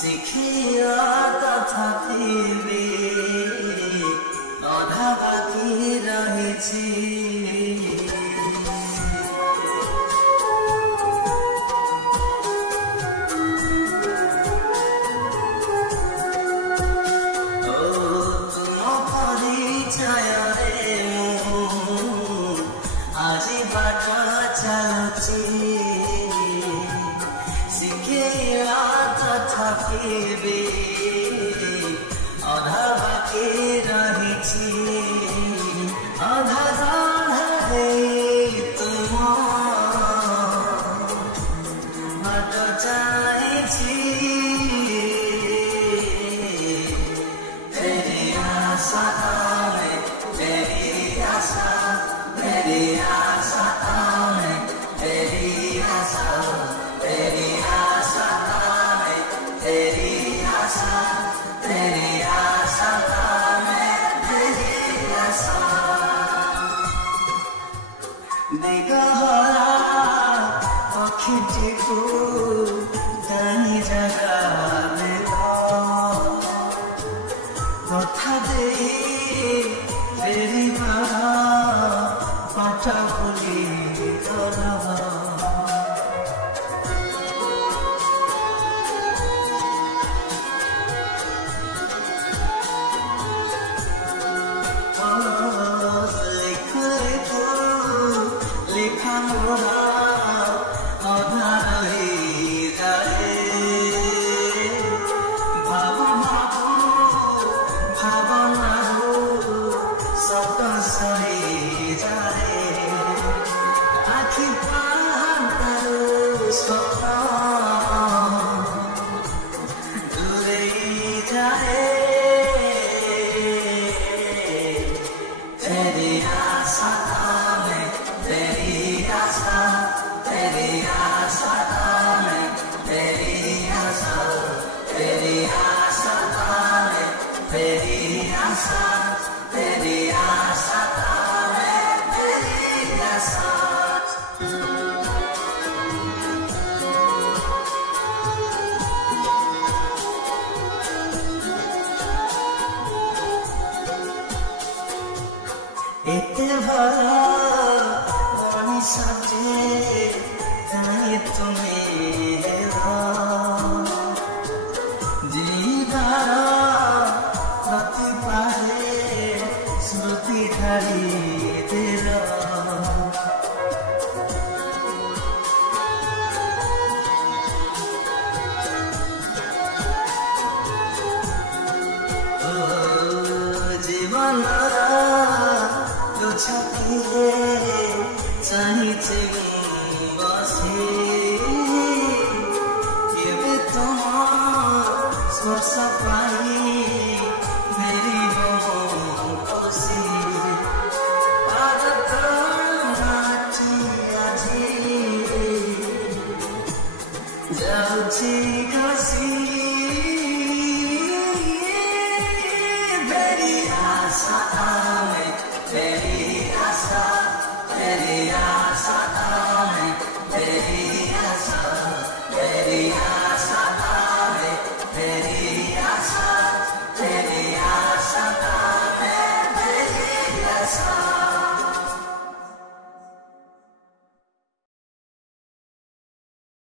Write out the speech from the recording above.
শিখিয়া তথাপি অধা বাকি রয়েছি আজি বাটা চালুছি শিখিয়া তথাপি অধা বাকি রহিছি অধা রাধে তুম বাট চাইছি তেরি আশা তেরি আশা तेरी आशा में तेरी आशा तेरी आशा में तेरी आशा तेरी आशा में तेरी आशा दिगहरा पक्षीटिकु दानी जगा कथा दे फेरिबा पाठा बोली तोरा लिखा मोरा अधा रही जाए भावना सत सही जाए आखि पातारू स्वप्न दूरे जाए तेरी आशा में तेरी आशा तेरी आशा में तेरी आशा तेरी आशा में तेरी आशा तेरी आशा में तेरी आशा एते भरा मनीषा जे काहे तुम्हें जीवार प्रति पाहे स्मृति धारी दिल जीवन छातीरे चाहिए बसे केवे तुम स्पर्श पाई